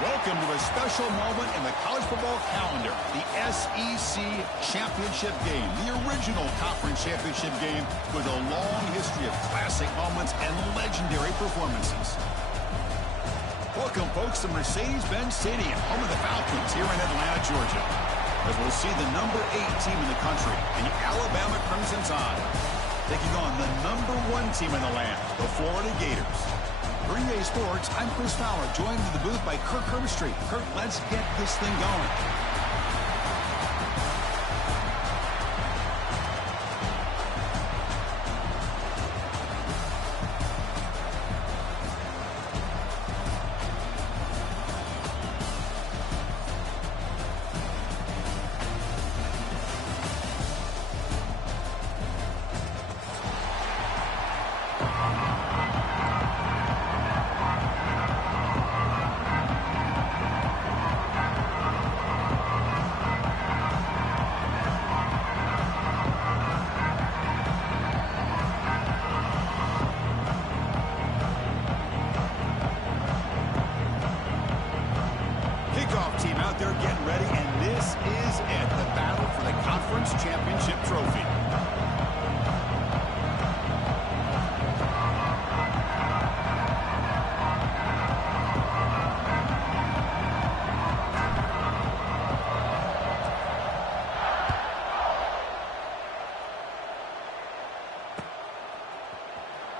Welcome to a special moment in the college football calendar, the SEC Championship game, the original conference championship game with a long history of classic moments and legendary performances. Welcome, folks, to Mercedes-Benz Stadium, home of the Falcons here in Atlanta, Georgia, as we'll see the number 8 team in the country, the Alabama Crimson Tide, taking on the number 1 team in the land, the Florida Gators. For EA Sports, I'm Chris Fowler, joined in the booth by Kirk Herbstreit. Kirk, let's get this thing going. Team out there getting ready, and this is it, the battle for the conference championship trophy.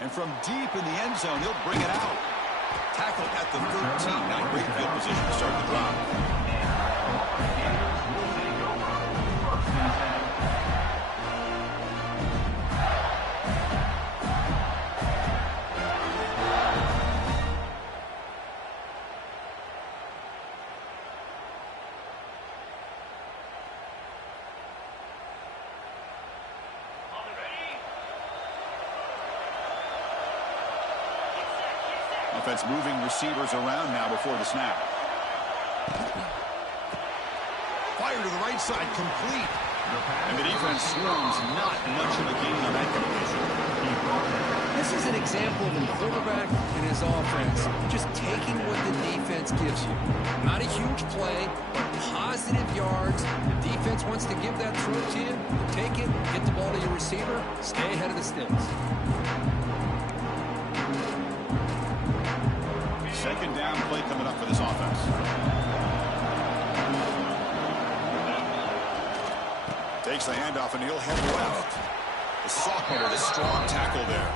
And from deep in the end zone, he'll bring it out. Tackle at the 13. Now great field position to start the drive. Offense moving receivers around now before the snap. Fire to the right side, complete. And the defense swarms, not much of a gain on that completion. This is an example of a quarterback and his offense just taking what the defense gives you. Not a huge play, but positive yards. The defense wants to give that throw to you. You take it, get the ball to your receiver, stay ahead of the sticks. Second down play coming up for this offense. Takes the handoff and he'll head left. The sophomore with a strong tackle there.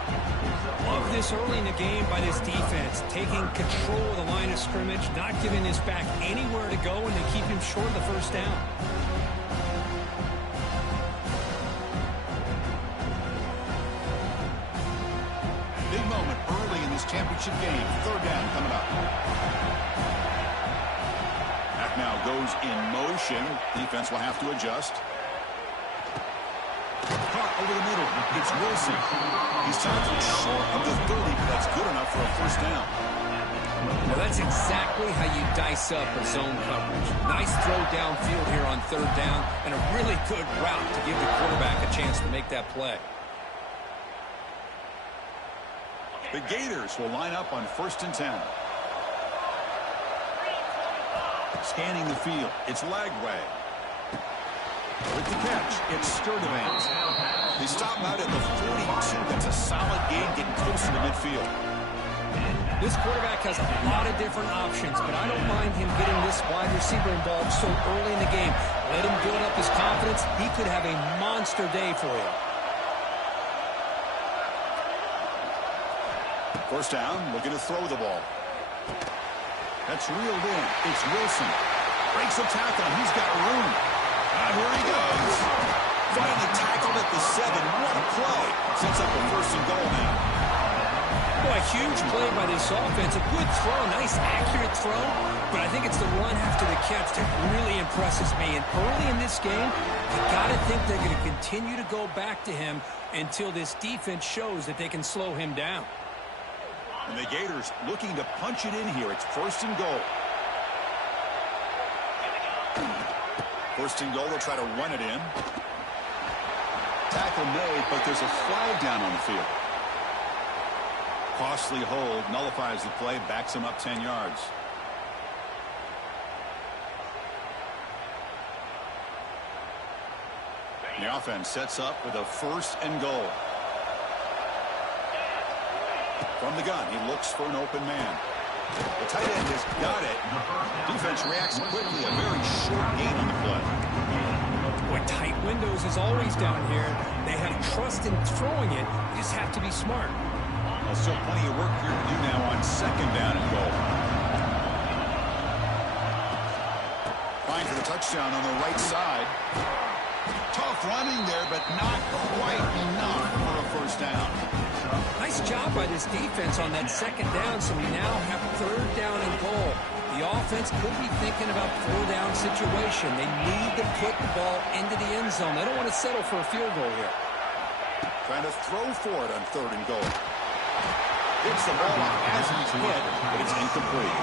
Love this early in the game by this defense, taking control of the line of scrimmage, not giving his back anywhere to go, and they keep him short of the first down. Big moment early in this championship game. Third down coming up. That now goes in motion. Defense will have to adjust. Caught over the middle. It's Wilson. He's tackled short of the 30, but that's good enough for a first down. Now that's exactly how you dice up a zone coverage. Nice throw downfield here on third down, and a really good route to give the quarterback a chance to make that play. The Gators will line up on 1st and 10. Scanning the field. It's Lagway. With the catch, it's Sturdivant. They stop out at the 42. That's a solid gain, getting closer to midfield. This quarterback has a lot of different options, but I don't mind him getting this wide receiver involved so early in the game. Let him build up his confidence. He could have a monster day for you. First down, looking to throw the ball. That's reeled in. It's Wilson. Breaks a tackle. He's got room. Here he goes. Finally tackled at the 7. What a play. Sets up a 1st and goal now. Boy, huge play by this offense. A good throw. Nice, accurate throw. But I think it's the run after the catch that really impresses me. And early in this game, you got to think they're going to continue to go back to him until this defense shows that they can slow him down. And the Gators looking to punch it in here. It's 1st and goal. 1st and goal, they'll try to run it in. Tackle made, but there's a flag down on the field. Costly hold, nullifies the play, backs him up 10 yards. The offense sets up with a 1st and goal. From the gun, he looks for an open man. The tight end has got it. Defense reacts quickly. A very short gain on the play. Boy, tight windows is always down here. They have trust in throwing it. You just have to be smart. Well, still plenty of work here to do now on 2nd down and goal. Trying for the touchdown on the right side. Tough running there, but not quite enough for a 1st down. Nice job by this defense on that 2nd down, so we now have 3rd down and goal. The offense could be thinking about 4th-down situation. They need to put the ball into the end zone. They don't want to settle for a field goal here. Trying to throw for it on 3rd and goal. Hits the ball off as he's hit, but it's incomplete.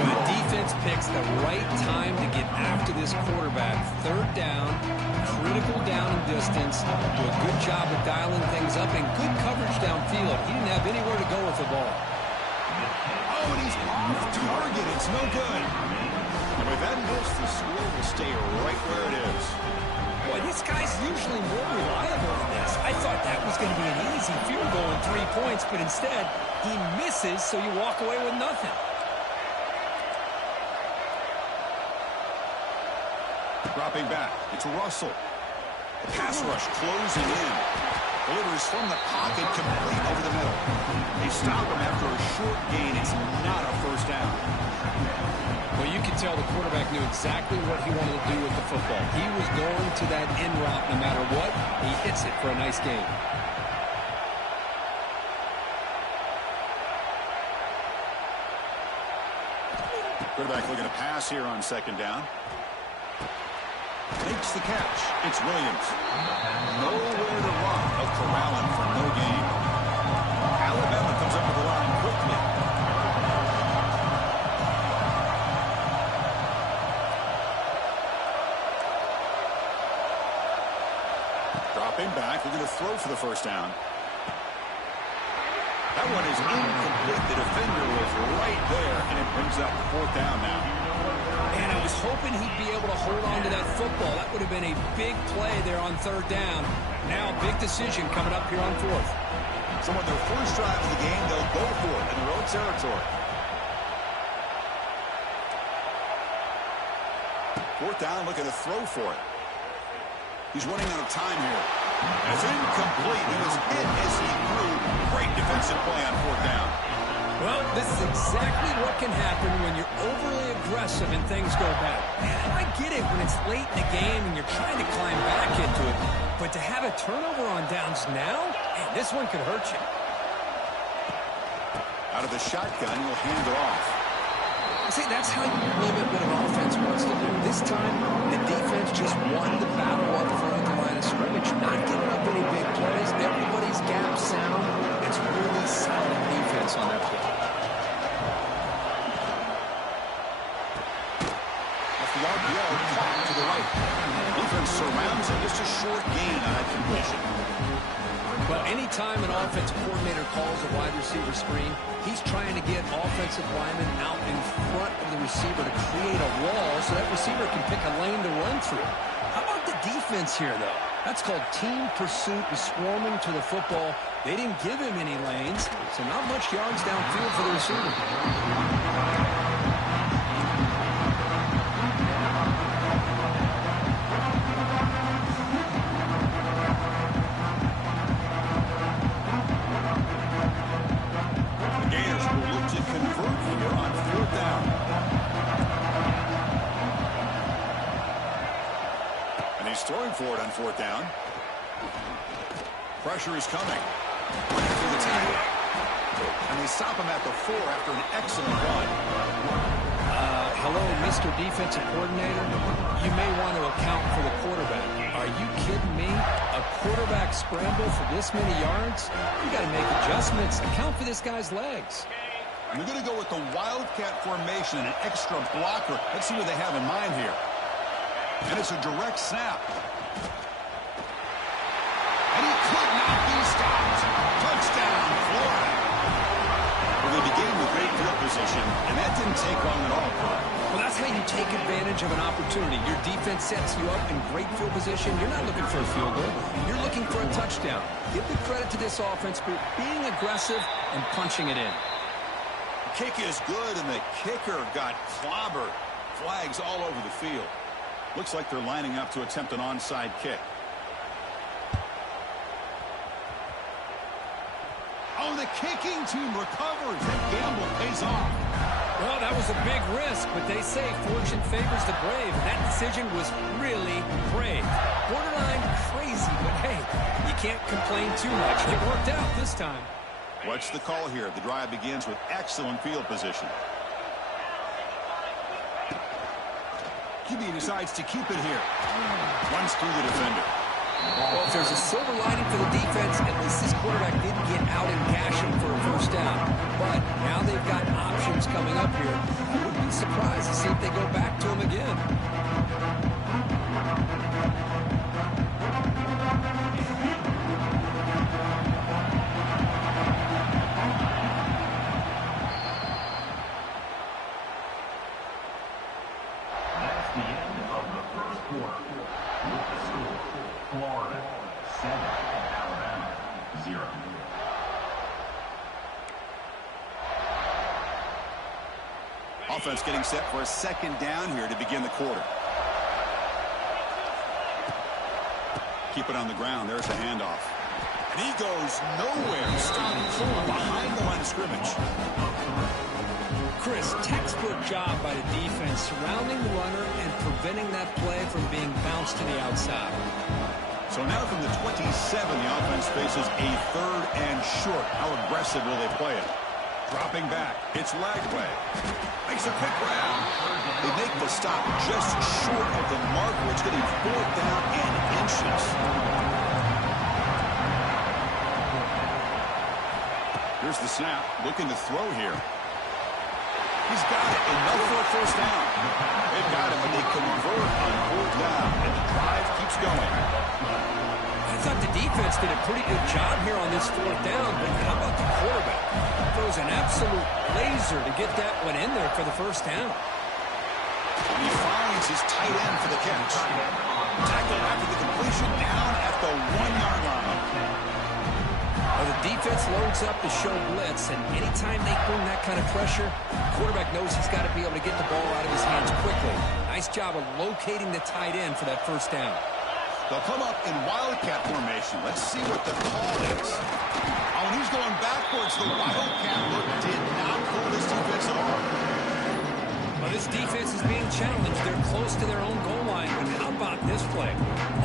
Well, the defense picks the right time to get after this quarterback. 3rd down, critical down and distance. Do a good job of dialing things up and good coverage downfield. He didn't have anywhere to go with the ball. Oh, and he's off target. It's no good. And with that miss, the score will stay right where it is. Boy, this guy's usually more reliable than this. I thought that was going to be an easy field goal and 3 points, but instead, he misses, so you walk away with nothing. Dropping back, it's Russell. The pass rush closing in. Delivers from the pocket, complete over the middle. They stop him after a short gain. It's not a 1st down. Well, you can tell the quarterback knew exactly what he wanted to do with the football. He was going to that in route no matter what. He hits it for a nice gain. Quarterback looking to pass here on 2nd down. Makes the catch. It's Williams. Nowhere to run. Of corralling for no gain. Alabama comes up with the line quickly. Dropping back. We're going to throw for the 1st down. That one is incomplete. The defender was right there, and it brings up 4th down now. And I was hoping he'd be able to hold on to that football. That would have been a big play there on 3rd down. Now a big decision coming up here on 4th. So on their 1st drive of the game, they'll go for it in their own territory. 4th down, looking to throw for it. He's running out of time here. And it's incomplete. He was hit as he threw. Great defensive play on 4th down. Well, this is exactly what can happen when you're overly aggressive and things go bad. And I get it when it's late in the game and you're trying to climb back into it. But to have a turnover on downs now, man, this one could hurt you. Out of the shotgun, he'll hand it off. See, that's how you limit what an offense wants to do. This time, the defense just won the battle up front of the line of scrimmage, not giving up any big plays. Everybody's gap sound. It's really solid defense on that play. Off the RPO, caught to the right. Defense surrounds him. Just a short gain on that completion. Well, anytime an offensive coordinator calls a wide receiver screen, he's trying to get offensive linemen out in front of the receiver to create a wall so that receiver can pick a lane to run through. How about the defense here, though? That's called team pursuit and swarming to the football. They didn't give him any lanes, so not much yards downfield for the receiver. Throwing for it on 4th down. Pressure is coming. Through the tackle. And they stop him at the 4 after an excellent run. Hello, Mr. Defensive Coordinator. You may want to account for the quarterback. Are you kidding me? A quarterback scramble for this many yards? You got to make adjustments. Account for this guy's legs. And they're going to go with the Wildcat formation and an extra blocker. Let's see what they have in mind here. And it's a direct snap. And he could not be stopped. Touchdown, Florida. Well, they began with great field position, and that didn't take long at all. Well, that's how you take advantage of an opportunity. Your defense sets you up in great field position. You're not looking for a field goal. You're looking for a touchdown. Give the credit to this offense for being aggressive and punching it in. Kick is good, and the kicker got clobbered. Flags all over the field. Looks like they're lining up to attempt an onside kick. Oh, the kicking team recovers. That gamble pays off. Well, that was a big risk, but they say fortune favors the brave, and that decision was really brave. Borderline crazy, but hey, you can't complain too much. It worked out this time. What's the call here? The drive begins with excellent field position. QB decides to keep it here. Runs through the defender. Well, if there's a silver lining for the defense, at least this quarterback didn't get out and gash him for a first down. But now they've got options coming up here. I wouldn't be surprised to see if they go back to him again. Offense getting set for a second down here to begin the quarter. Keep it on the ground. There's the handoff. And he goes nowhere. Stopped behind the line of scrimmage. Chris, textbook job by the defense surrounding the runner and preventing that play from being bounced to the outside. So now from the 27, the offense faces a third and short. How aggressive will they play it? Dropping back. It's Lagway. Makes a quick grab. They make the stop just short of the marker. It's getting fourth down in inches. Here's the snap. Looking to throw here. He's got it. Enough for a first down. They've got it, but they convert on fourth down, and the drive keeps going. I thought the defense did a pretty good job here on this fourth down, but how about the quarterback? Throws an absolute laser to get that one in there for the first down. And he finds his tight end for the catch. Tackle after the completion, down at the 1-yard line. Well, the defense loads up to show blitz, and anytime they bring that kind of pressure, the quarterback knows he's got to be able to get the ball out of his hands quickly. Nice job of locating the tight end for that first down. They'll come up in Wildcat formation. Let's see what the call is. Oh, and he's going backwards. The Wildcat look did not pull this defense off. Well, this defense is being challenged. They're close to their own goal line. But how about this play?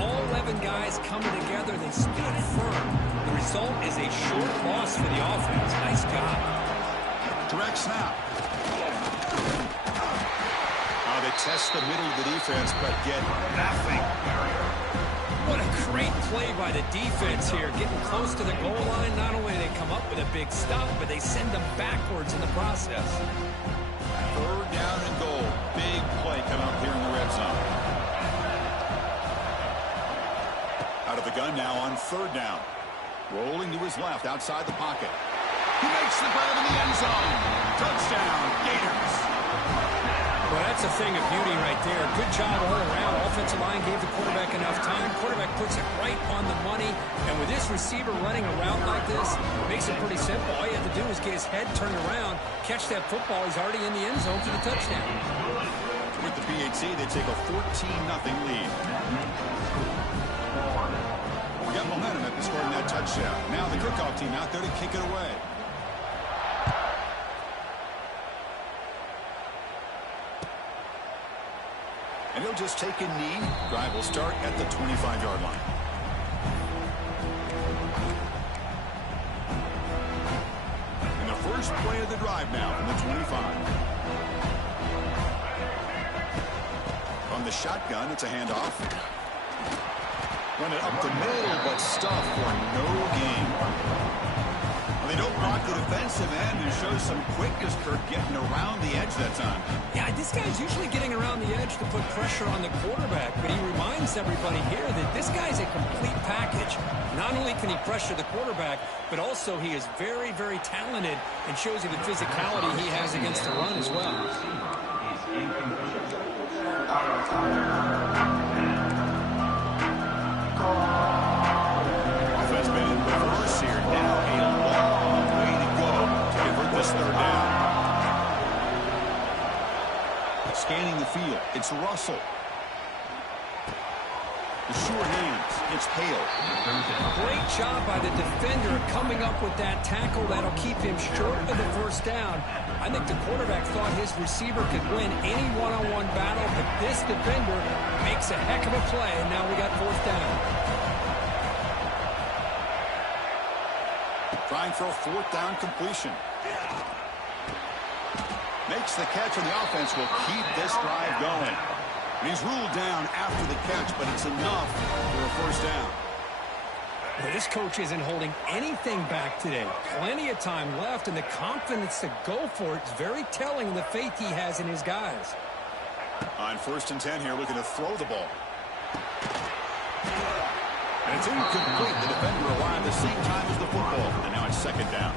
All 11 guys coming together. They stood firm. The result is a short loss for the offense. Nice job. Direct snap. They test the middle of the defense, but get nothing. What a great play by the defense here. Getting close to the goal line. Not only do they come up with a big stop, but they send them backwards in the process. Third down and goal. Big play coming up here in the red zone. Out of the gun now on third down. Rolling to his left outside the pocket. He makes the grab in the end zone. Touchdown, Gators. Well, that's a thing of beauty right there. Good job all around. Offensive line gave the quarterback enough time. Quarterback puts it right on the money. And with this receiver running around like this, it makes it pretty simple. All you have to do is get his head turned around, catch that football. He's already in the end zone for the touchdown. With the PAT, they take a 14-0 lead. We got momentum after scoring that touchdown. Now the kickoff team out there to kick it away. And he'll just take a knee. Drive will start at the 25-yard line. And the first play of the drive now from the 25. From the shotgun, it's a handoff. Run it up the middle, but stuffed for no gain. Well, they don't block the defensive end and show some quickness, Kirk, getting around the edge that time. Yeah, this guy's usually getting around the edge to put pressure on the quarterback, but he reminds everybody here that this guy's a complete package. Not only can he pressure the quarterback, but also he is very, very talented and shows you the physicality he has against the run as well. field. It's Russell. The short hands. It's Hale. Great job by the defender coming up with that tackle that'll keep him short of the first down. I think the quarterback thought his receiver could win any one-on-one battle, but this defender makes a heck of a play, and now we got fourth down. Trying for a fourth down completion. Makes the catch, and the offense will keep this drive going. And he's ruled down after the catch, but it's enough for a first down. Well, this coach isn't holding anything back today. Plenty of time left, and the confidence to go for it is very telling of the faith he has in his guys. On 1st and 10 here, looking to throw the ball. And it's incomplete. The defender arrived the same time as the football, and now it's 2nd down.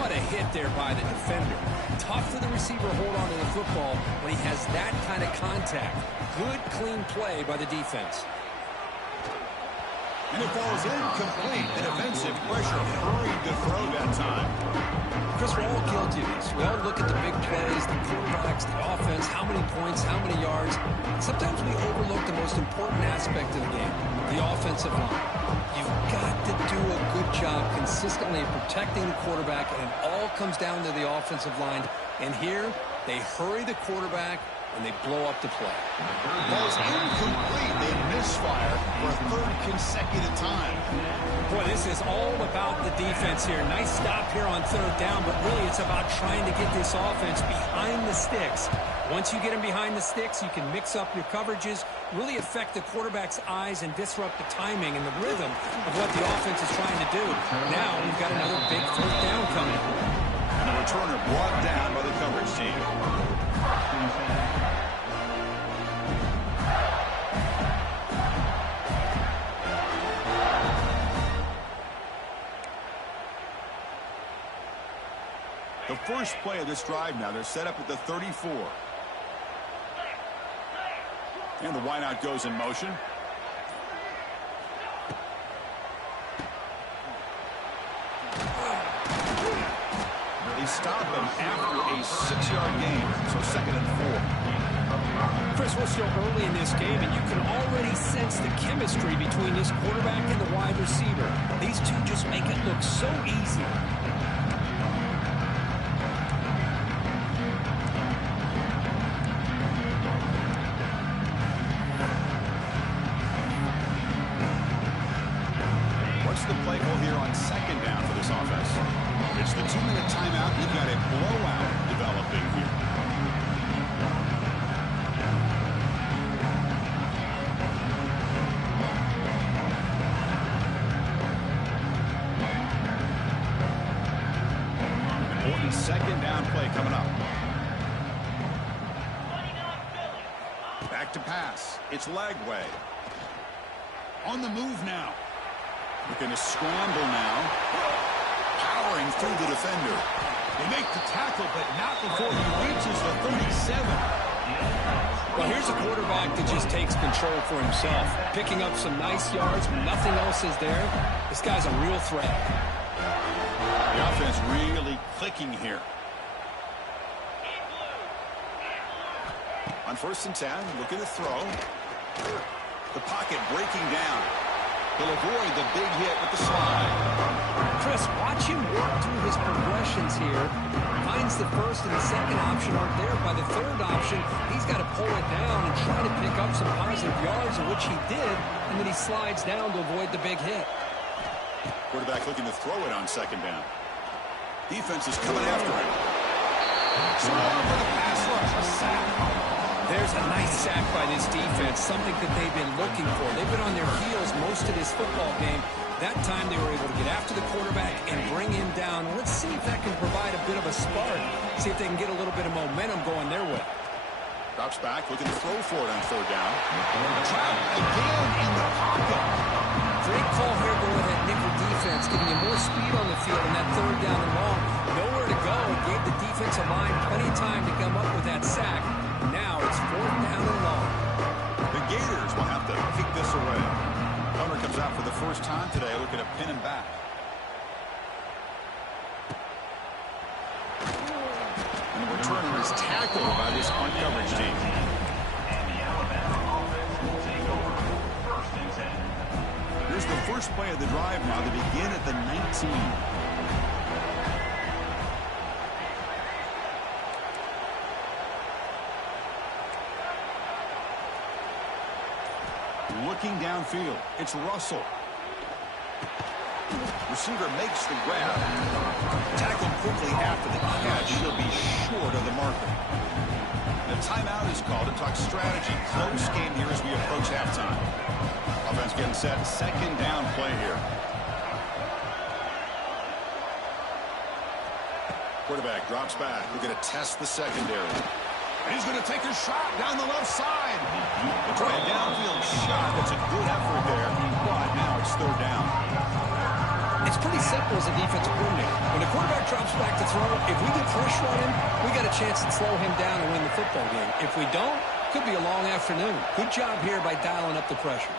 What a hit there by the defender. Tough for the receiver to hold on to the football when he has that kind of contact. Good, clean play by the defense. And it falls incomplete. The defensive pressure hurried to throw that time. Chris, we're all guilty of this. We all look at the big plays, the quarterbacks, the offense, how many points, how many yards. Sometimes we overlook the most important aspect of the game, the offensive line. You've got to do a good job consistently of protecting the quarterback, and it all comes down to the offensive line. And here, they hurry the quarterback, and they blow up the play. Ball's incomplete. They misfire for a 3rd consecutive time. Boy, this is all about the defense here. Nice stop here on 3rd down, but really it's about trying to get this offense behind the sticks. Once you get them behind the sticks, you can mix up your coverages, really affect the quarterback's eyes, and disrupt the timing and the rhythm of what the offense is trying to do. Now we've got another big 4th down coming. And the returner brought down by the coverage team. The first play of this drive now, they're set up at the 34. And the wideout goes in motion. They stop him after a 6-yard gain, so 2nd and 4. Chris, we're still early in this game, and you can already sense the chemistry between this quarterback and the wide receiver. These two just make it look so easy. The play call here on 2nd down for this offense. It's the 2-minute timeout. We've got a blowout developing here. Important 2nd down play coming up. Back to pass. It's Lagway. On the move now. Looking to scramble now. Powering through the defender. They make the tackle, but not before he reaches the 37. Well, here's a quarterback that just takes control for himself. Picking up some nice yards when nothing else is there. This guy's a real threat. The offense really clicking here. On 1st and 10, looking to throw. The pocket breaking down. He'll avoid the big hit with the slide. Chris, watch him work through his progressions here. Finds the 1st and the 2nd option aren't there. By the 3rd option, he's got to pull it down and try to pick up some positive yards, which he did, and then he slides down to avoid the big hit. Quarterback looking to throw it on 2nd down. Defense is coming after him. Strong for the pass rush. A sack. There's a nice sack by this defense, something that they've been looking for. They've been on their heels most of this football game. That time they were able to get after the quarterback and bring him down. Let's see if that can provide a bit of a spark. See if they can get a little bit of momentum going their way. Drops back, looking to throw for it on 3rd down. Trapped again in the pocket. Great call here going at nickel defense, giving you more speed on the field in that 3rd down and long. Nowhere to go. Gave the defensive line plenty of time to come up with that sack. Now it's 4th down and long. The Gators will have to kick this away. Hunter comes out for the first time today, looking to pin him back. And the returner is tackled by this punt coverage team. first play of the drive now. They begin at the 19. Looking downfield, it's Russell. Receiver makes the grab. Tackled quickly after the catch. He'll be short of the marker. The timeout is called to talk strategy. Close game here as we approach halftime. Offense getting set. Second down play here. Quarterback drops back. We're going to test the secondary. And he's going to take a shot down the left side. We'll try a downfield shot. That's a good effort there. But now it's third down. It's pretty simple as a defensive coordinator. When the quarterback drops back to throw, if we get pressure on him, we got a chance to slow him down and win the football game. If we don't, could be a long afternoon. Good job here by dialing up the pressure.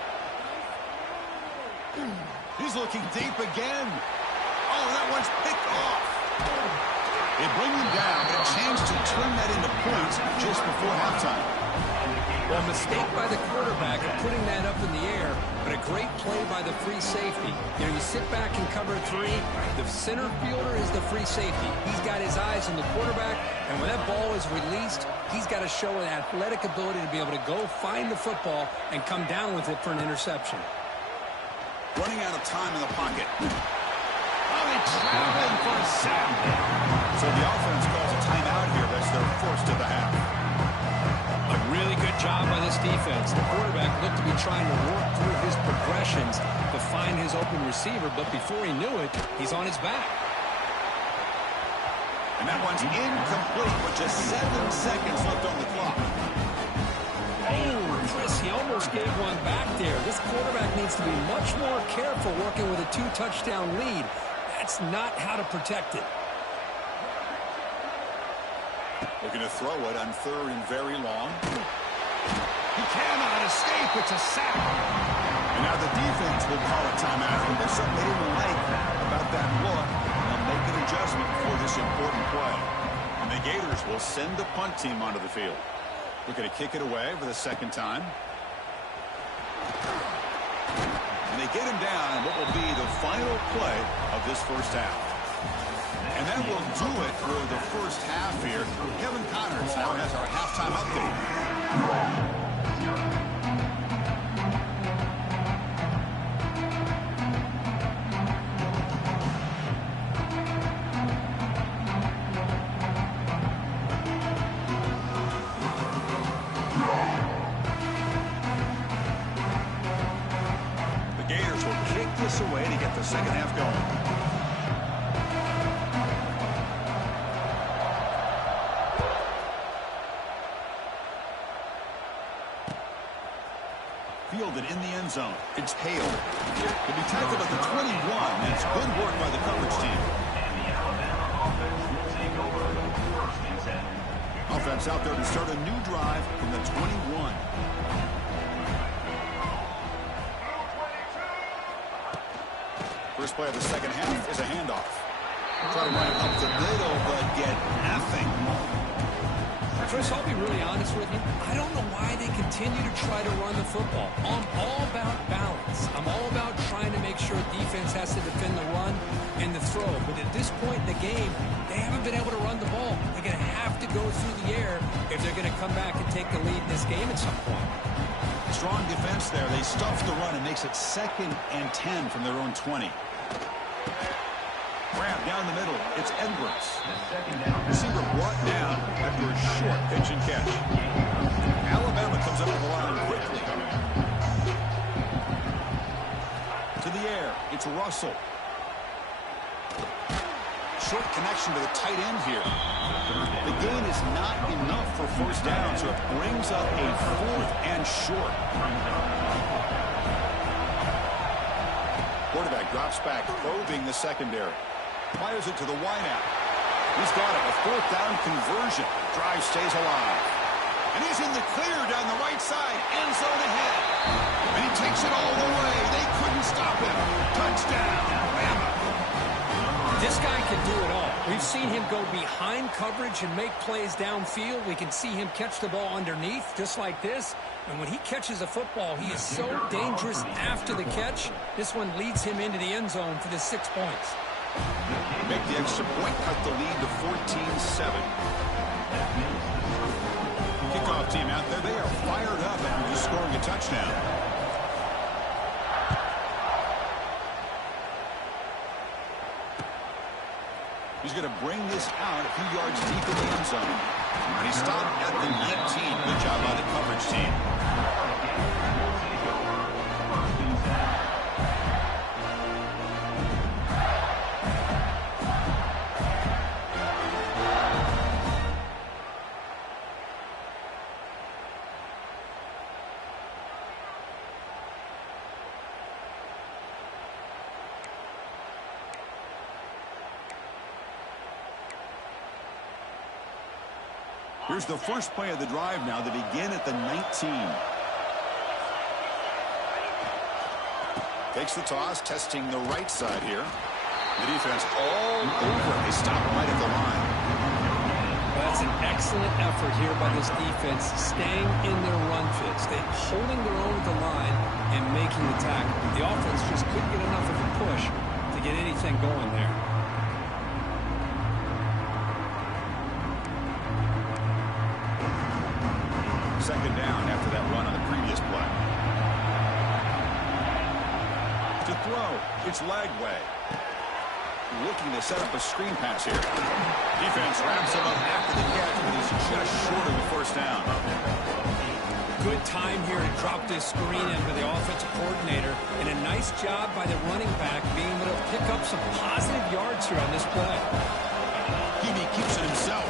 He's looking deep again. Oh, that one's picked off. They bring him down, but a chance to turn that into points just before halftime. Well, mistake by the quarterback of putting that up in the air, but a great play by the free safety. You know, you sit back and cover three. The center fielder is the free safety. He's got his eyes on the quarterback, and when that ball is released, he's got to show an athletic ability to be able to go find the football and come down with it for an interception. Running out of time in the pocket. Oh, they trap him for a sack. So the offense calls a timeout here as they're forced to the half. A really good job by this defense. The quarterback looked to be trying to work through his progressions to find his open receiver, but before he knew it, he's on his back. And that one's incomplete with just 7 seconds left on the clock. Oh, Chris, he almost gave one back there. This quarterback needs to be much more careful working with a 2-touchdown lead. That's not how to protect it. Looking to throw it on third and very long. He cannot escape. It's a sack. And now the defense will call a timeout. There's something they didn't like about that look. They'll make an adjustment for this important play. And the Gators will send the punt team onto the field. Looking to kick it away for the second time. And they get him down in what will be the final play of this first half. And that will do it for the first half here. Kevin Connors now has our halftime update. The Gators will kick this away to get the second half going. Fielded in the end zone. It's Hale. He'll be tackled at the 21. That's good work by the coverage team. Offense out there to start a new drive from the 21. First play of the second half is a handoff. Try to run it up the middle, but get nothing. Chris, I'll be really honest with you. I don't know why they continue to try to run the football. I'm all about balance. I'm all about trying to make sure defense has to defend the run and the throw. But at this point in the game, they haven't been able to run the ball. They're going to have to go through the air if they're going to come back and take the lead in this game at some point. Strong defense there. They stuff the run and makes it 2nd and 10 from their own 20. Grab down the middle. It's Edwards. Receiver brought down after a short pitch and catch. Alabama comes up to the line quickly. To the air. It's Russell. Short connection to the tight end here. The gain is not enough for first down, so it brings up a 4th and short. Quarterback drops back, probing the secondary. Fires it to the wideout. He's got it. A 4th down conversion. Drive stays alive. And he's in the clear down the right side. End zone ahead. And he takes it all the way. They couldn't stop him. Touchdown, Alabama. This guy can do it all. We've seen him go behind coverage and make plays downfield. We can see him catch the ball underneath, just like this. And when he catches a football, he is so dangerous after the catch. This one leads him into the end zone for the 6 points. Make the extra point, cut the lead to 14-7. Kickoff team out there, they are fired up after just scoring a touchdown. He's going to bring this out a few yards deep in the end zone. And he stopped at the 19. Good job by the coverage team. Here's the first play of the drive now. They begin at the 19. Takes the toss, testing the right side here. The defense all over. They stop right at the line. That's an excellent effort here by this defense, staying in their run fits. They're holding their own at the line and making the tackle. The offense just couldn't get enough of a push to get anything going there. Second down after that run on the previous play. To throw, it's Lagway. Looking to set up a screen pass here. Defense wraps him up after the catch, but he's just short of the first down. Good time here to drop this screen in for the offensive coordinator, and a nice job by the running back being able to pick up some positive yards here on this play. Hebe keeps it himself.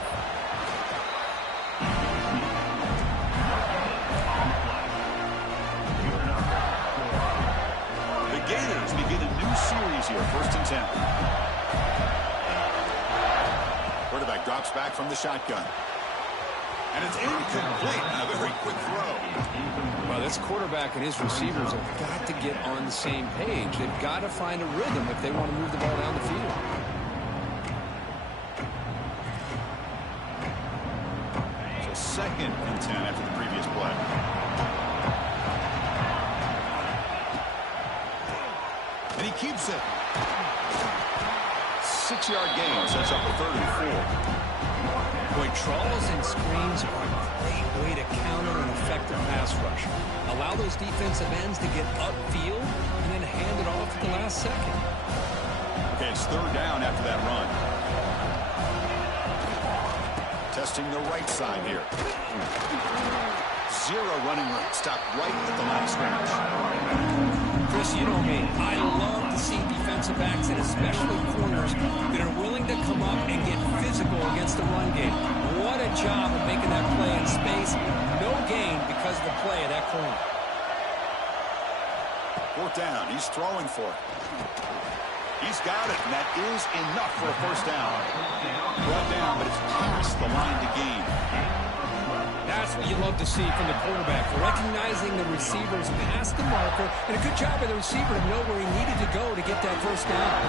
The Gators begin a new series here, 1st and 10. Quarterback drops back from the shotgun. And it's incomplete. A very quick throw. Well, this quarterback and his receivers have got to get on the same page. They've got to find a rhythm if they want to move the ball down the field. So 2nd and 10 after the previous play. And he keeps it. 6-yard gain sets up a 3rd and 4. Boy, draws and screens are a great way to counter an effective pass rush. Allow those defensive ends to get upfield and then hand it off at the last second. Okay, it's 3rd down after that run. Testing the right side here. Zero running room. Stopped right at the line of scrimmage. Chris, you know me. I love to see defensive backs and especially corners that are willing to come up and get physical against the run game. What a job of making that play in space. No gain because of the play of that corner. 4th down. He's throwing for it. He's got it, and that is enough for a 1st down. Brought down, but it's past the line to gain. That's what you love to see from the quarterback, recognizing the receivers past the marker, and a good job by the receiver to know where he needed to go to get that 1st down.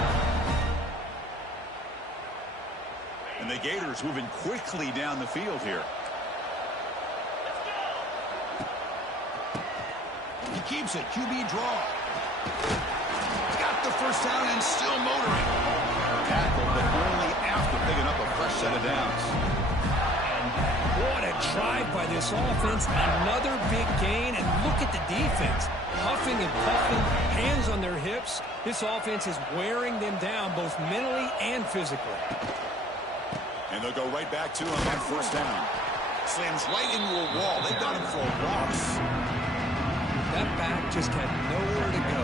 And the Gators moving quickly down the field here. He keeps it. QB draw. Got the 1st down and still motoring. Tackle, but only after picking up a fresh set of downs. What a drive by this offense. Another big gain, and look at the defense. Huffing and puffing, hands on their hips. This offense is wearing them down both mentally and physically. And they'll go right back to him on 1st down. Slams right into a wall. They got him for a loss. That back just had nowhere to go.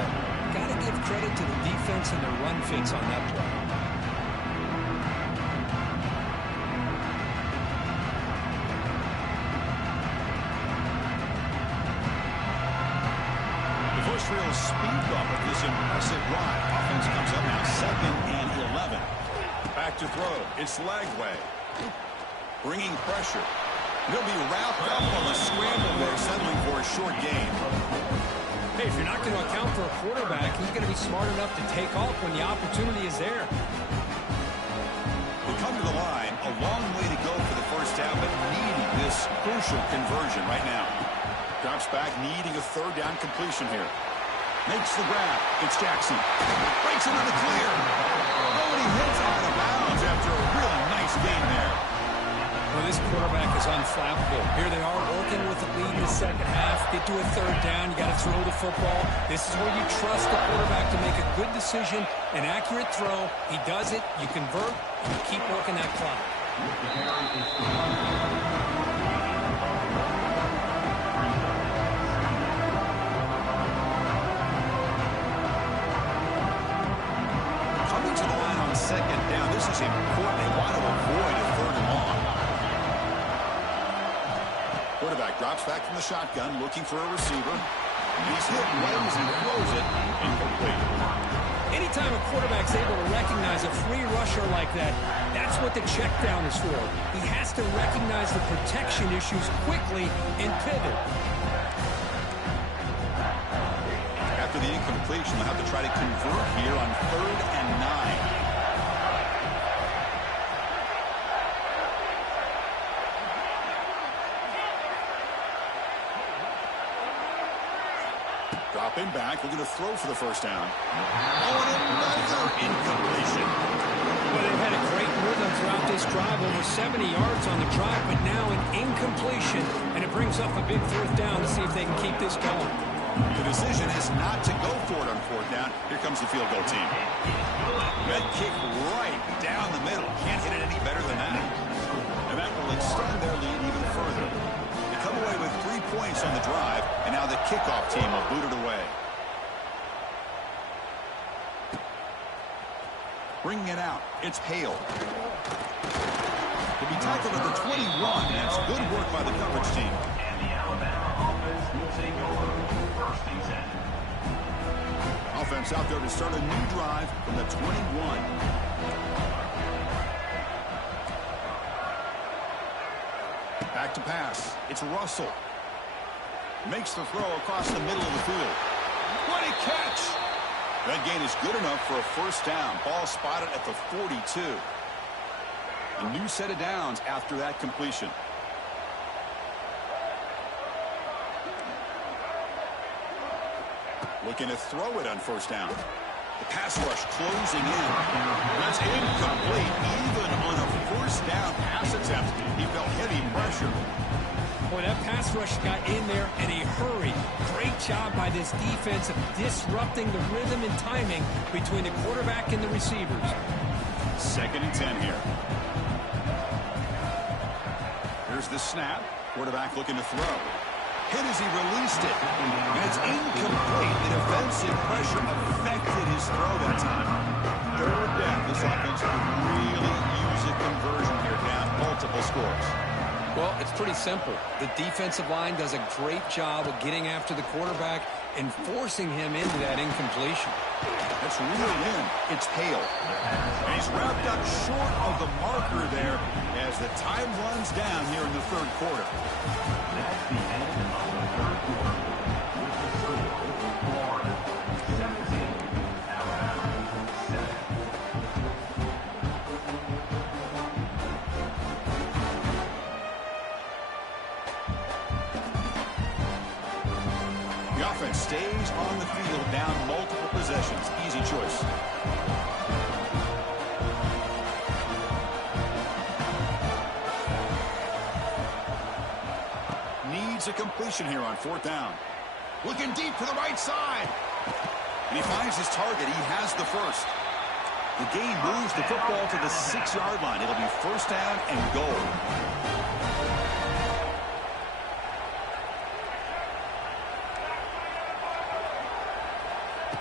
Got to give credit to the defense and their run fits on that play. Real speed bump of this impressive run. Offense comes up now 2nd and 11. Back to throw. It's Lagway. Bringing pressure. He'll be wrapped up on the scramble there, settling for a short gain. Hey, if you're not going to account for a quarterback, he's going to be smart enough to take off when the opportunity is there. this crucial conversion right now. Drops back, needing a third down completion here. Makes the grab. It's Jackson. Breaks into the clear. Oh, and he hits out of bounds after a really nice game there. Well, this quarterback is unflappable. Here they are working with the lead in the second half. Get to a third down. You got to throw the football. This is where you trust the quarterback to make a good decision, an accurate throw. He does it. You convert, and you keep working that clock. Coming to the line on second down. This is important. They want to avoid a third and long. Quarterback drops back from the shotgun, looking for a receiver. He's hit right as he throws it. Incomplete. Anytime a quarterback's able to recognize a free rusher like that, that's what the check down is for. He has to recognize the protection issues quickly and pivot. After the incompletion, they'll have to try to convert here on 3rd and 9. Dropping back, looking to throw for the first down. Oh, and another incompletion. Well, they've had a great rhythm throughout this drive, over 70 yards on the drive, but now an incompletion, and it brings up a big 4th down to see if they can keep this going. The decision is not to go for it on 4th down. Here comes the field goal team. Red kick right down the middle. Can't hit it any better than that. And that will extend their lead even further. They come away with 3 points on the drive, and now the kickoff team will boot it away. Bringing it out, it's Hale. To be tackled at the 21, that's good work by the coverage team. And the Alabama offense will take over first and 10. Offense out there to start a new drive from the 21. Back to pass. It's Russell. Makes the throw across the middle of the field. What a catch! That gain is good enough for a first down. Ball spotted at the 42. A new set of downs after that completion. Looking to throw it on first down. The pass rush closing in. That's incomplete. Even on a first down pass attempt, he felt heavy pressure. Boy, that pass rush got in there in a hurry. Great job by this defense of disrupting the rhythm and timing between the quarterback and the receivers. 2nd and 10 here. Here's the snap. Quarterback looking to throw. Hit as he released it. And it's incomplete. The defensive pressure affected his throw that time. 3rd down. This offense could really use a conversion here down multiple scores. Well, it's pretty simple. The defensive line does a great job of getting after the quarterback and forcing him into that incompletion. That's reeled in. It's Hale. And he's wrapped up short of the marker there as the time runs down here in the 3rd quarter. That's the end of the 3rd quarter. With the score, Florida 17, Alabama 7. The offense stays on the field down multiple possessions. Easy choice. Needs a completion here on 4th down. Looking deep to the right side. And he finds his target. He has the first. The gain moves the football to the 6-yard line. It'll be first down and goal.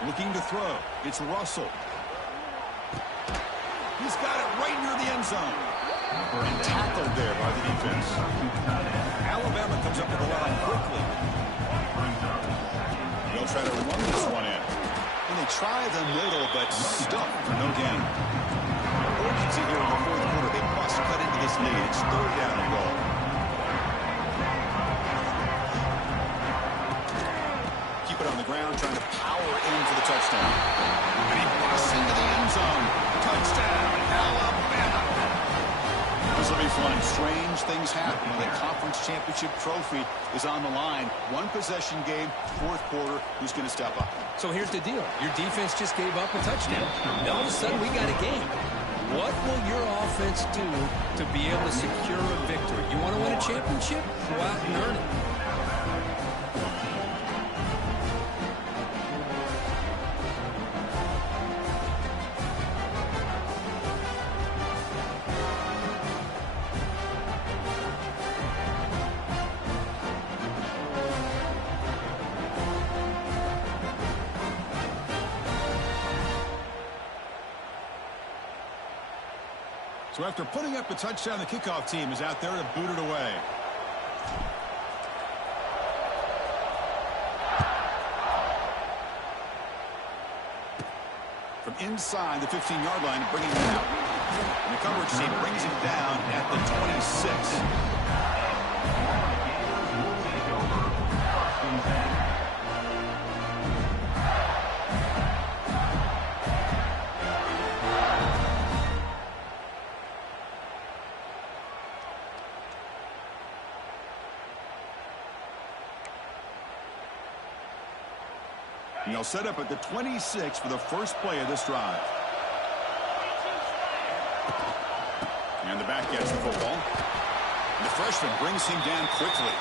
Looking to throw. It's Russell. He's got it right near the end zone. And tackled there by the defense. Alabama comes up to the line quickly. They'll try to run this one in. And they try the middle, but stuck for no gain. Urgency here in the 4th quarter. They must cut into this lead. It's 3rd down and goal. Keep it on the ground, trying to power in for the touchdown. And he busts into the end zone. Touchdown, Alabama. The This will be fun. Strange things happen when the conference championship trophy is on the line. One possession game, fourth quarter. Who's going to step up? So here's the deal. Your defense just gave up a touchdown. Now all of a sudden we got a game. What will your offense do to be able to secure a victory? You want to win a championship? Go out and earn it. So after putting up a touchdown, the kickoff team is out there to boot it away. From inside the 15-yard line, bringing it out. And the coverage team brings it down at the 26. And they'll set up at the 26 for the first play of this drive. And the back gets the football. And the freshman brings him down quickly.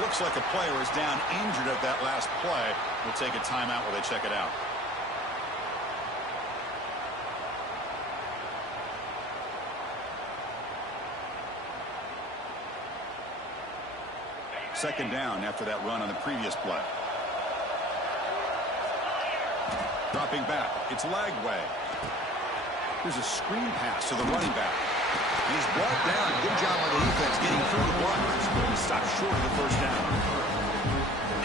Looks like a player is down injured at that last play. We'll take a timeout while they check it out. Second down after that run on the previous play. Dropping back, it's Lagway. Here's a screen pass to the running back. And he's brought down. Good job by the defense getting through the blockers. He stopped short of the first down.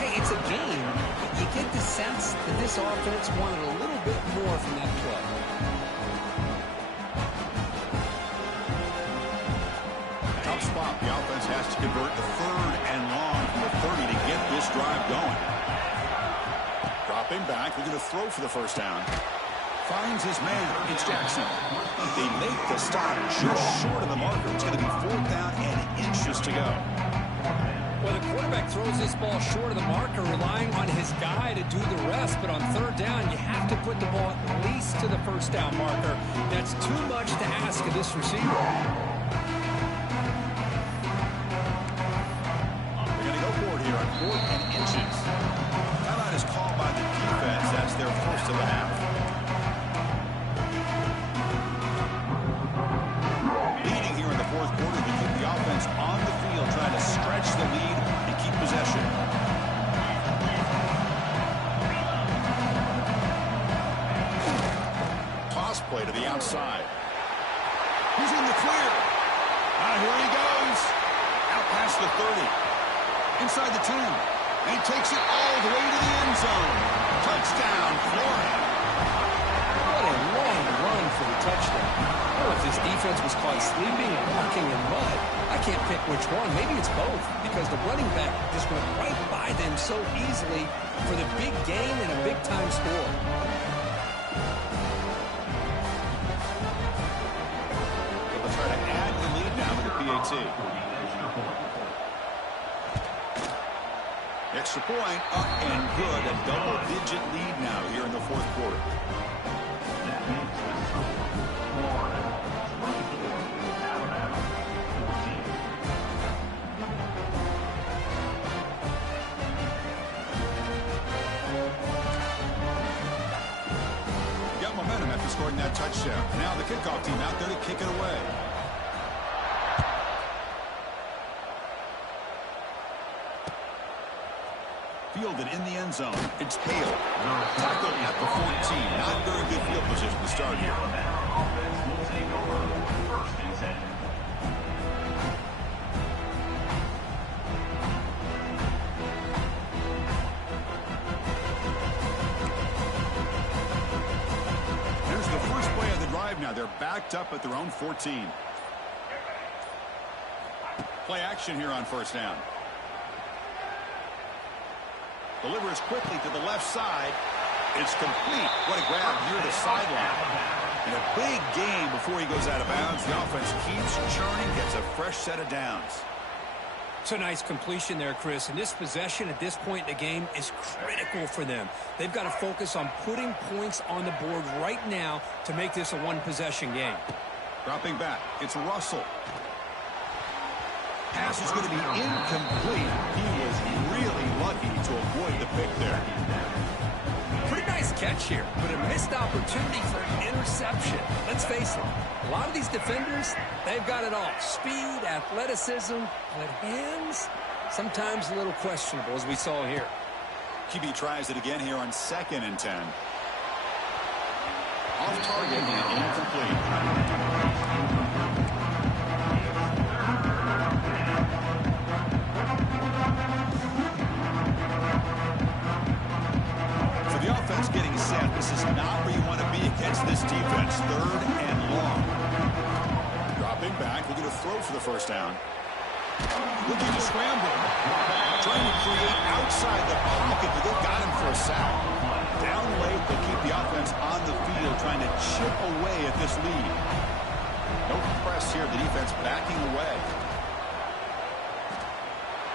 Hey, it's a game. You get the sense that this offense wanted a little bit more from that play. Tough spot. The offense has to convert the third and long from the 30 to get this drive going. Dropping back, looking to throw for the first down. Finds his man. It's Jackson. They make the stop just short of the marker. It's going to be fourth down and inches to go. Well, the quarterback throws this ball short of the marker, relying on his guy to do the rest. But on third down, you have to put the ball at least to the first down marker. That's too much to ask of this receiver. They're going to go for it here on fourth and inches. Timeout is called by the defense. That's their first of the half. Leading here in the fourth quarter to keep the offense on the field, trying to stretch the lead and keep possession. Toss play to the outside. He's in the clear. Here he goes. Out past the 30. Inside the 10. And he takes it all the way to the end zone. Touchdown, Florida. What a long run for the touchdown. I don't know if this defense was caught sleeping or walking in mud. I can't pick which one. Maybe it's both, because the running back just went right by them so easily for the big gain and a big-time score. They'll try to add the lead now with the PAT. Extra point, up and good. A double-digit lead now here in the fourth quarter. That makes the score Florida 24, Alabama 14. Got momentum after scoring that touchdown. Now the kickoff team out there to kick it away. Fielded in the end zone. It's Hale. Tackled at the 14. Not very good field position to start here. Alabama offense will take over first and 10. Here's the first play of the drive now. They're backed up at their own 14. Play action here on first down. Delivers quickly to the left side. It's complete. What a grab near the sideline. And a big gain before he goes out of bounds. The offense keeps churning, gets a fresh set of downs. It's a nice completion there, Chris. And this possession at this point in the game is critical for them. They've got to focus on putting points on the board right now to make this a one-possession game. Dropping back, it's Russell. Pass is going to be incomplete. He was really lucky to avoid the pick there. Pretty nice catch here, but a missed opportunity for an interception. Let's face it, a lot of these defenders, they've got it all. Speed, athleticism, but hands, sometimes a little questionable, as we saw here. QB tries it again here on 2nd and 10. Off target and incomplete. Offense getting set. This is not where you want to be against this defense. 3rd and long. Dropping back, looking to throw for the first down. Looking to scramble. Trying to create outside the pocket, but they've got him for a sack. Down late, they'll keep the offense on the field, trying to chip away at this lead. No press here, the defense backing away.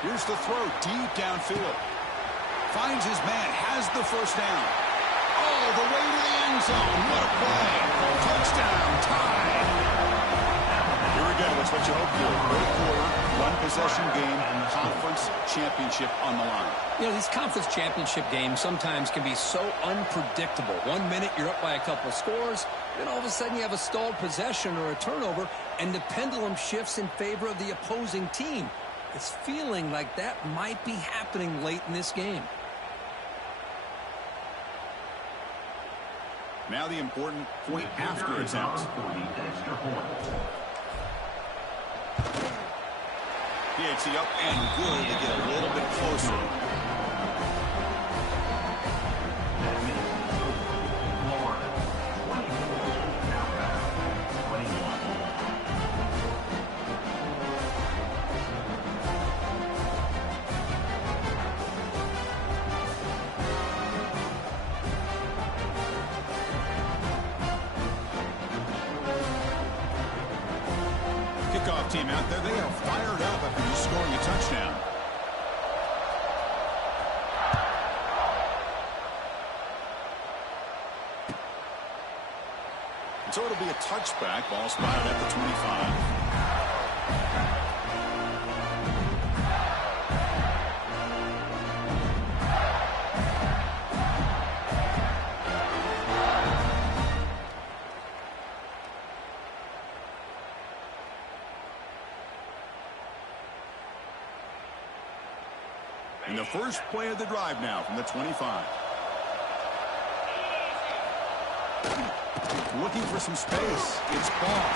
Here's the throw, deep downfield. Finds his man, has the first down. All the way to the end zone. What a play. Touchdown, tied. Here we go, that's what you hope for. 3rd quarter, one-possession game, conference championship on the line. You know, these conference championship games sometimes can be so unpredictable. 1 minute you're up by a couple scores, then all of a sudden you have a stalled possession or a turnover, and the pendulum shifts in favor of the opposing team. It's feeling like that might be happening late in this game. Now the important point after attempt. PAT up and good to get a little bit closer. Team out there, they are fired up after just scoring a touchdown. And so it'll be a touchback. Ball spotted at the 25. And the first play of the drive now from the 25. Looking for some space. It's Ball.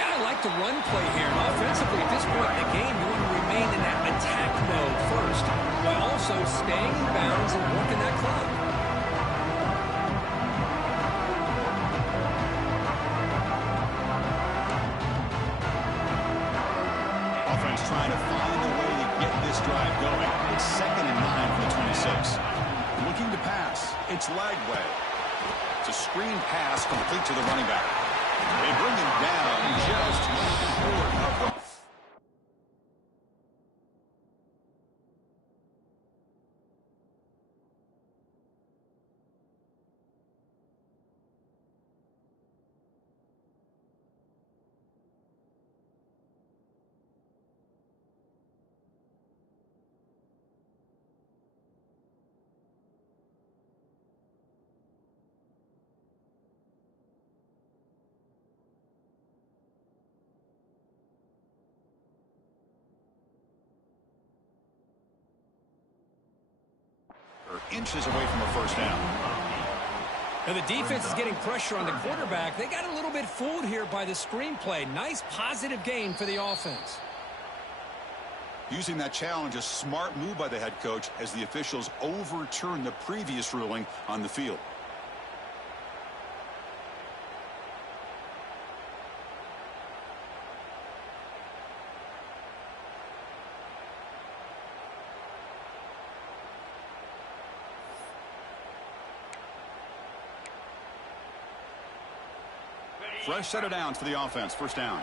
Yeah, I like the run play here. And offensively, at this point in the game, you want to remain in that attack mode first, while also staying in bounds and working that clock. Offense trying to find a way to get this drive going. It's 2nd and 9 from the 26. Looking to pass. It's Lagway. It's a screen pass complete to the running back. They bring him down just short of the... inches away from a first down. Now the defense is getting pressure on the quarterback. They got a little bit fooled here by the screenplay. Nice positive gain for the offense. Using that challenge, a smart move by the head coach as the officials overturn the previous ruling on the field. Fresh set of downs for the offense. First down.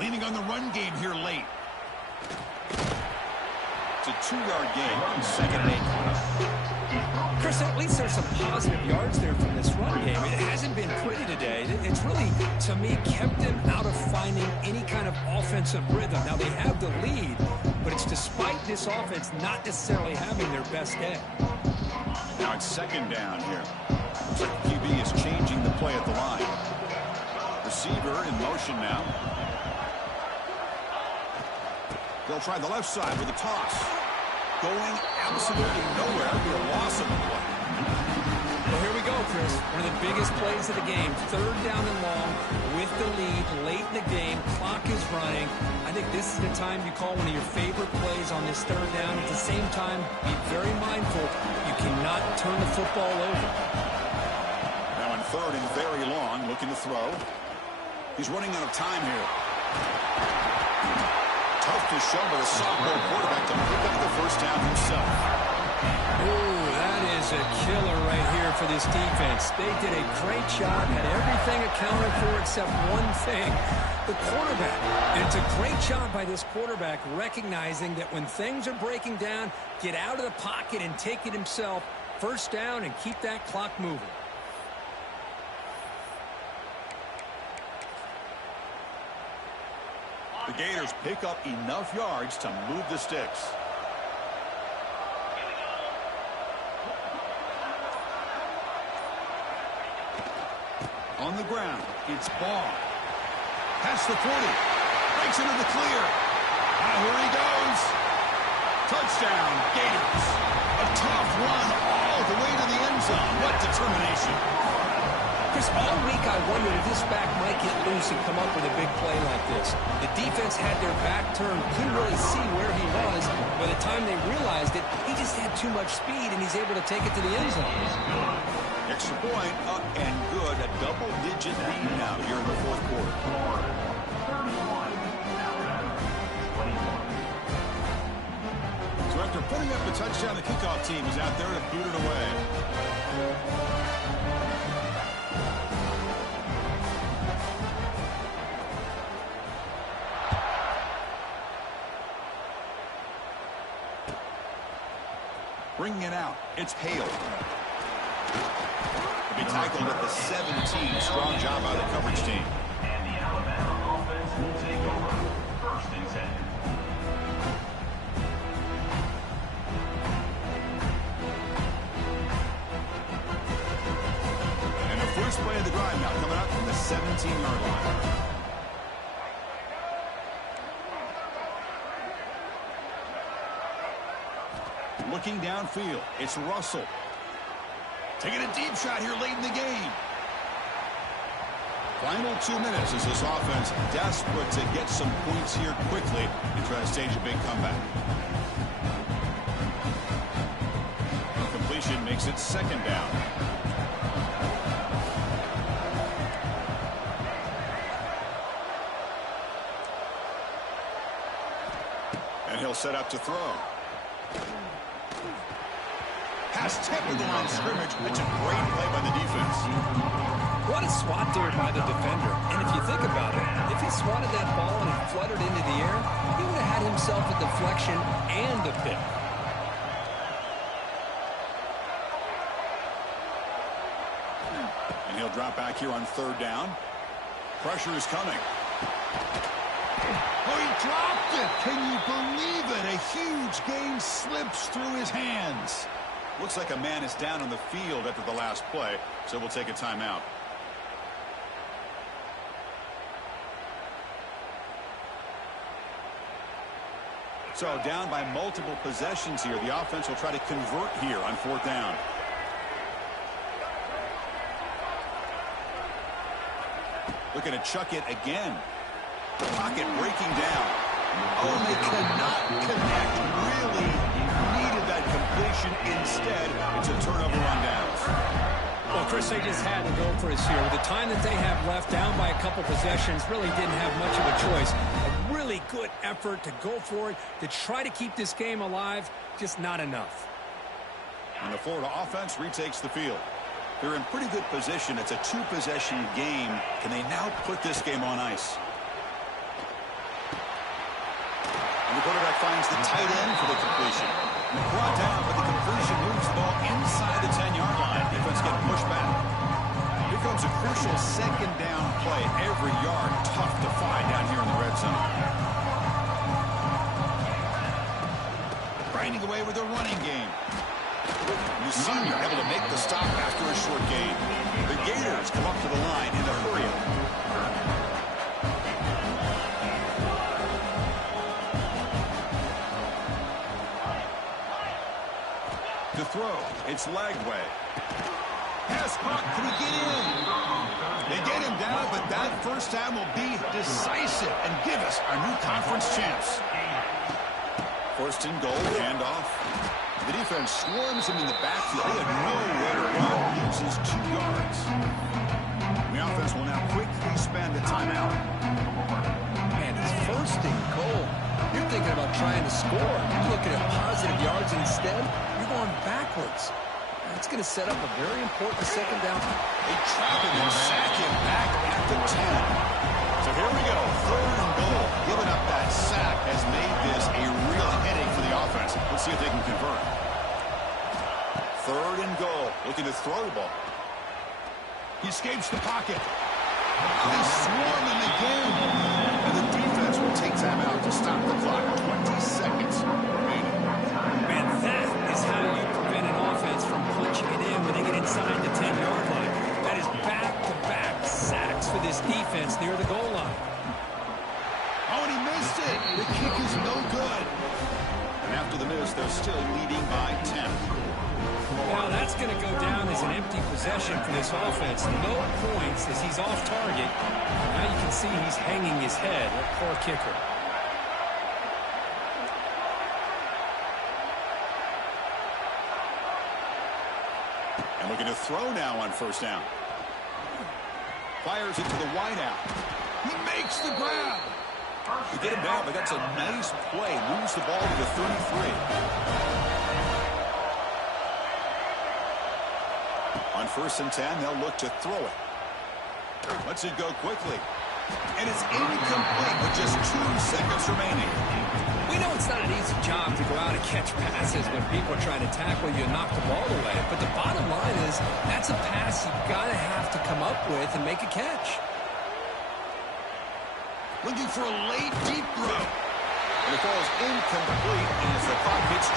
Leaning on the run game here late. It's a 2-yard gain. Second and 8. Chris, at least there's some positive yards there from this run game. It hasn't been pretty today. It's really, to me, kept them out of finding any kind of offensive rhythm. Now, they have the lead, but it's despite this offense not necessarily having their best day. Now it's second down here. Looks like QB is changing the play at the line. Receiver in motion now. They'll try the left side with a toss. Going absolutely nowhere. It'll be a loss of the play. Well, here we go, Chris. One of the biggest plays of the game. Third down and long with the lead late in the game. Clock is running. I think this is the time you call one of your favorite plays on this third down. At the same time, be very mindful. You cannot turn the football over. Now on third and very long, looking to throw. He's running out of time here. Tough to show by the sophomore quarterback to pick up the first down himself. Ooh, that is a killer right here for this defense. They did a great job, had everything accounted for except one thing, the quarterback. And it's a great job by this quarterback recognizing that when things are breaking down, get out of the pocket and take it himself. First down and keep that clock moving. The Gators pick up enough yards to move the sticks. On the ground, it's Barr. Past the 40. Breaks into the clear. Now here he goes. Touchdown, Gators. A tough run all the way to the end zone. What determination. Chris, all week I wondered if this back might get loose and come up with a big play like this. The defense had their back turned, couldn't really see where he was. By the time they realized it, he just had too much speed, and he's able to take it to the end zone. Extra point up and good. A double-digit lead now here in the fourth quarter. So after putting up the touchdown, the kickoff team is out there to boot it away. Bringing it out, it's Hale. He'll be tackled at the 17. Strong job by the coverage team. And the Alabama offense will take over. First and 10. And the first play of the drive now coming up from the 17-yard line. Looking downfield, it's Russell. Taking a deep shot here late in the game. Final 2 minutes as this offense desperate to get some points here quickly and try to stage a big comeback. Completion makes it second down. And he'll set up to throw. Pass tipped with the line of scrimmage. It's a great play by the defense. What a swat there by the defender. And if you think about it, if he swatted that ball and it fluttered into the air, he would have had himself a deflection and a pick. And he'll drop back here on third down. Pressure is coming. Oh, he dropped it. Can you believe it? A huge gain slips through his hands. Looks like a man is down on the field after the last play, so we'll take a timeout. So down by multiple possessions here. The offense will try to convert here on fourth down. Looking to chuck it again. The pocket breaking down. Oh, they cannot connect. Really needed that completion. Instead, it's a turnover on downs. Well, Chris, they just had to go for it here. With the time that they have left, down by a couple possessions, really didn't have much of a choice. A really good effort to go for it, to try to keep this game alive, just not enough. And the Florida offense retakes the field. They're in pretty good position. It's a two-possession game. Can they now put this game on ice? And the quarterback finds the tight end for the completion. Brought down, but the completion moves the ball inside the 10-yard line. Defense getting pushed back. Here comes a crucial second down play. Every yard tough to find down here in the red zone. Grinding away with a running game. Mussina able to make the stop after a short gain. The Gators come up to the line in a hurry. To throw, it's Lagway. Pass caught, can he get in? They get him down, but that first down will be decisive and give us our new conference champs. First and goal, handoff. The defense swarms him in the backfield. They have nowhere to run. Loses 2 yards. The offense will now quickly spend a timeout. Man, it's first and goal. You're thinking about trying to score. You're looking at positive yards, and instead, you're going backwards. That's going to set up a very important second down. They trap him and sack him back at the 10. So here we go, third and goal. Giving up that sack has made this a real headache for the offense. Let's see if they can convert. Third and goal, looking to throw the ball. He escapes the pocket. They swarm him again. And the defense will take time out to stop the clock. 20 seconds remaining. Man, that is how you prevent an offense from punching it in when they get inside the 10-yard line. That is back-to-back sacks for this defense near the goal line. Oh, and he missed it. The kick is no good. And after the miss, they're still leading by 10. Well, that's going to go down as an empty possession for this offense. No points as he's off target. Now you can see he's hanging his head. What poor kicker. And looking to throw now on first down. Fires it to the wideout. He makes the grab. You get him down, but that's a nice play. Moves the ball to the 33. On first and 10, they'll look to throw it. Lets it go quickly. And it's incomplete with just 2 seconds remaining. We know it's not an easy job to go out and catch passes when people are trying to tackle you and knock the ball away. But the bottom line is that's a pass you've got to have to come up with and make a catch. Looking for a late deep throw. And it falls incomplete as the clock hits